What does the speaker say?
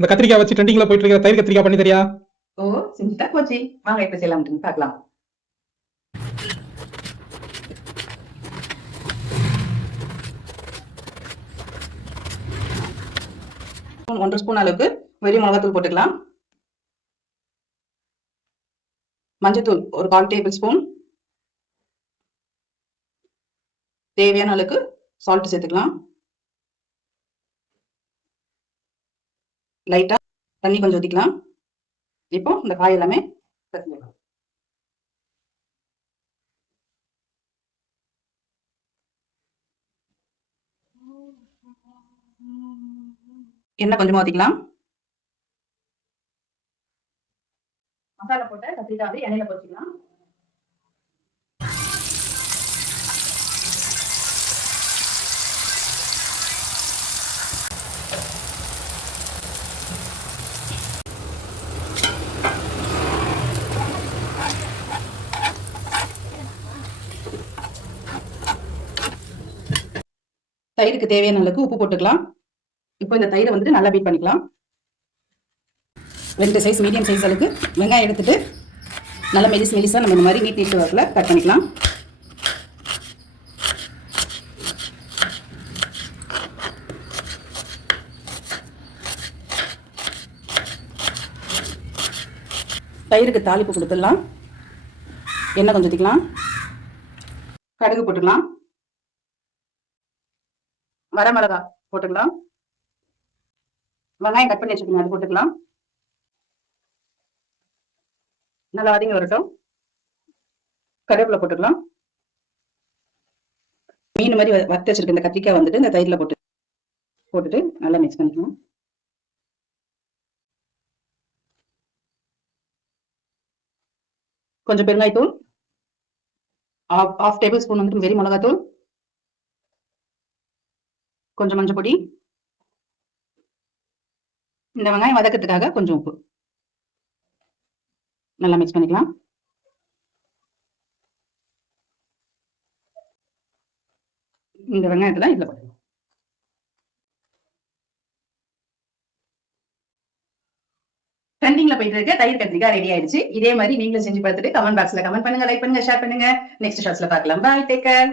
இந்த கத்திரிக்காய் வச்சு ட்ரெண்டிங்ல போயிட்டு இருக்கிற தயிர் கத்திரிக்காய் பண்ணி தெரியா? ஓ, செஞ்சுட்டா போச்சு. வாங்க இப்ப செய்யலாம் பார்க்கலாம். ஒன்றரை ஸ்பூன் அளவுக்கு வெறும் மிளகாத்தூள் போட்டுக்கலாம். மஞ்சத்தூள் ஒரு 1/4 டேபிள் ஸ்பூன். தேவையான அளவுக்கு சால்ட் சேர்த்துக்கலாம். லைட்டா தண்ணி கொஞ்சம் ஊத்திக்கலாம். இப்போ இந்த காய் எல்லாமே எண்ணெய் கொஞ்சமா ஊத்திக்கலாம். மசாலா போட்ட கத்திரிக்காய் எண்ணெயில பொரிச்சுக்கலாம். தயிருக்கு தேவையான அளவுக்கு உப்பு போட்டுக்கலாம். இப்போ இந்த தயிரை வந்துட்டு நல்லா பீட் பண்ணிக்கலாம். 2 சைஸ் மீடியம் சைஸ் அளவுக்கு வெங்காயம் எடுத்துட்டு நல்லா மெலிசா நம்ம இந்த மாதிரி நீட் வாக்கில் கட் பண்ணிக்கலாம். தயிருக்கு தாளிப்பு கொடுத்துடலாம். எண்ணெய் கொஞ்சம் ஊற்றிக்கலாம். கடுகு போட்டுக்கலாம். வரமிளகாய் போட்டுக்கலாம். வெங்காயம் கட் பண்ணி வச்சுக்கணும், அது போட்டுக்கலாம். நல்லா வதங்கி வரட்டும். கருவேப்பிலை போட்டுக்கலாம். மீன் மாதிரி வறுத்து வச்சிருக்க இந்த கத்திரிக்காய் வந்துட்டு இந்த தயிரில் போட்டுட்டு நல்லா மிக்ஸ் பண்ணிக்கலாம். கொஞ்சம் பெருங்காயத்தூள், 1/2 டேபிள் ஸ்பூன் வந்துட்டு வெறும் மிளகாத்தூள், கொஞ்சம் மஞ்சள் பொடி, இந்த வெங்காயம் வதக்கிறதுக்காக கொஞ்சம் உப்பு. நல்லா மிக்ஸ் பண்ணிக்கலாம். இந்த வெங்காயத்தை தான் இதுல போட்டுக்கலாம். ட்ரெண்டிங்ல போயிட்டு இருக்க தயிர் கத்திரிக்காய் ரெடி ஆயிடுச்சு. இதே மாதிரி நீங்களும் செஞ்சு பார்த்துட்டு கமெண்ட் பாக்ஸ்ல கமெண்ட் பண்ணுங்க, லைக் பண்ணுங்க, ஷேர் பண்ணுங்க. நெக்ஸ்ட் ஷாட்ஸ்ல பார்க்கலாம். பாய், டேக் கேர்.